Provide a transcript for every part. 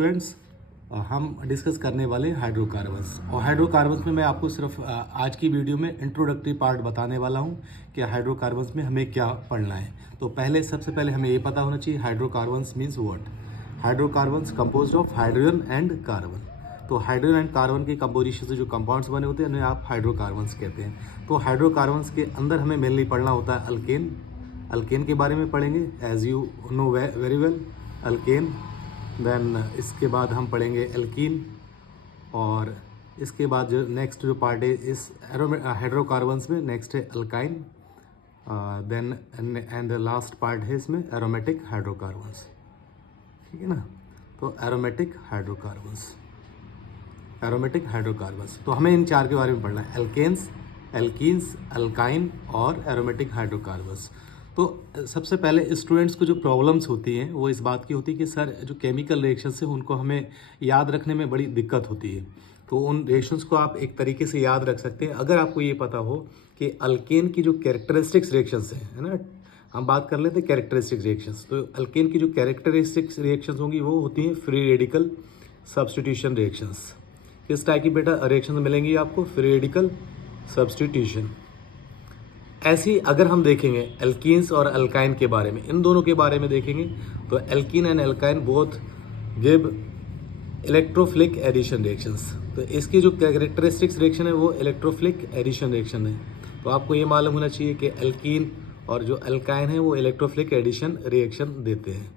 Students, हम discuss करने वाले हाइड्रोकार्बन्स। और हाइड्रोकार्बन्स में मैं आपको सिर्फ आज की वीडियो में इंट्रोडक्टरी पार्ट बताने वाला हूं कि हाइड्रोकार्बन्स में हमें क्या पढ़ना है। तो सबसे पहले हमें ये पता होना चाहिए hydrocarbons means what. Hydrocarbons composed of hydrogen and carbon. तो हाइड्रोजन एंड कार्बन के कंपोजिशन से जो कंपाउंड्स बने होते हैं उन्हें आप हाइड्रोकार्बन्स कहते हैं। तो हाइड्रोकार्बन्स के अंदर हमें मेनली पढ़ना होता है अल्केन। अल्केन के बारे में पढ़ेंगे, as you know very well, alkane. Then इसके बाद हम पढ़ेंगे एल्कीन, और इसके बाद जो नेक्स्ट जो पार्ट है इस हाइड्रोकार्बन्स में नेक्स्ट है alkyne. Then and last part है इसमें एरोमेटिक हाइड्रोकार्बन्स। ठीक है ना। तो एरोमेटिक हाइड्रोकार्बन्स तो हमें इन चार के बारे में पढ़ना है, एल्केन्स, एल्कीन्स, अल्काइन और एरोमेटिक हाइड्रोकार्बन्स। तो सबसे पहले स्टूडेंट्स को जो प्रॉब्लम्स होती हैं वो इस बात की होती है कि सर जो केमिकल रिएक्शंस है उनको हमें याद रखने में बड़ी दिक्कत होती है। तो उन रिएक्शंस को आप एक तरीके से याद रख सकते हैं अगर आपको ये पता हो कि अल्केन की जो कैरेक्टरिस्टिक्स रिएक्शंस हैं, है ना, हम बात कर लेते हैं कैरेक्टरिस्टिक रिएक्शंस। तो अल्केन की जो कैरेक्टरिस्टिक्स रिएक्शंस होंगी वो होती हैं फ्री रेडिकल सब्स्टिट्यूशन रिएक्शंस। किस टाइप की बेटा रिएक्शंस मिलेंगी आपको? Free radical substitution. ऐसी अगर हम देखेंगे एल्कीन्स और अल्काइन के बारे में, इन दोनों के बारे में देखेंगे तो alkene and alkyne both give electrophilic addition reactions. तो इसकी जो कैरेक्टरिस्टिक्स रिएक्शन है वो इलेक्ट्रोफिलिक एडिशन रिएक्शन है। तो आपको ये मालूम होना चाहिए कि एल्कीन और जो अल्काइन है वो इलेक्ट्रोफिलिक एडिशन रिएक्शन देते हैं।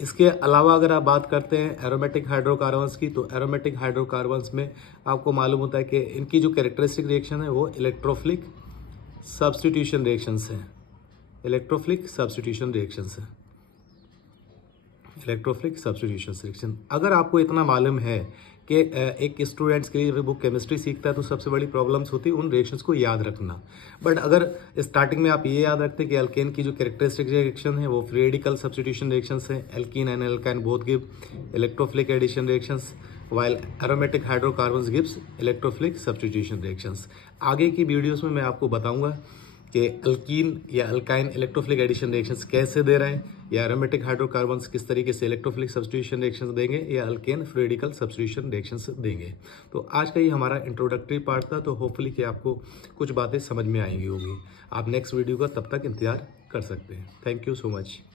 इसके अलावा अगर आप बात करते हैं एरोमेटिक हाइड्रोकार्बन्स की, तो एरोमेटिक हाइड्रोकार्बन्स में आपको मालूम होता है कि इनकी जो कैरेक्टरिस्टिक रिएक्शन है वो इलेक्ट्रोफिलिक सब्स्टिट्यूशन रिएक्शंस हैं। Electrophilic substitution reaction. अगर आपको इतना मालूम है कि एक स्टूडेंट्स के लिए वो केमिस्ट्री सीखता है तो सबसे बड़ी प्रॉब्लम्स होती है उन रिएक्शंस को याद रखना। बट अगर स्टार्टिंग में आप ये याद रखते हैं कि अल्केन की जो कैरेक्टरिस्टिक रिएक्शन है वो फ्री रेडिकल सब्स्टिट्यूशन रिएक्शंस है, alkene and alkyne both give electrophilic addition reactions, while aromatic hydrocarbons gives electrophilic substitution reactions। आगे की वीडियोस में मैं आपको बताऊंगा कि अल्कीन या अल्काइन इलेक्ट्रोफिलिक एडिशन रिएक्शंस कैसे दे रहे हैं, या एरोमेटिक हाइड्रोकार्बन्स किस तरीके से इलेक्ट्रोफिलिक सब्स्टिट्यूशन रिएक्शंस देंगे, या alkane free radical substitution reactions देंगे। तो आज का ये हमारा इंट्रोडक्टरी पार्ट था। तो होपफुली कि आपको कुछ बातें समझ में आएंगी होगी। आप नेक्स्ट वीडियो का तब तक इंतजार कर सकते हैं। Thank you so much.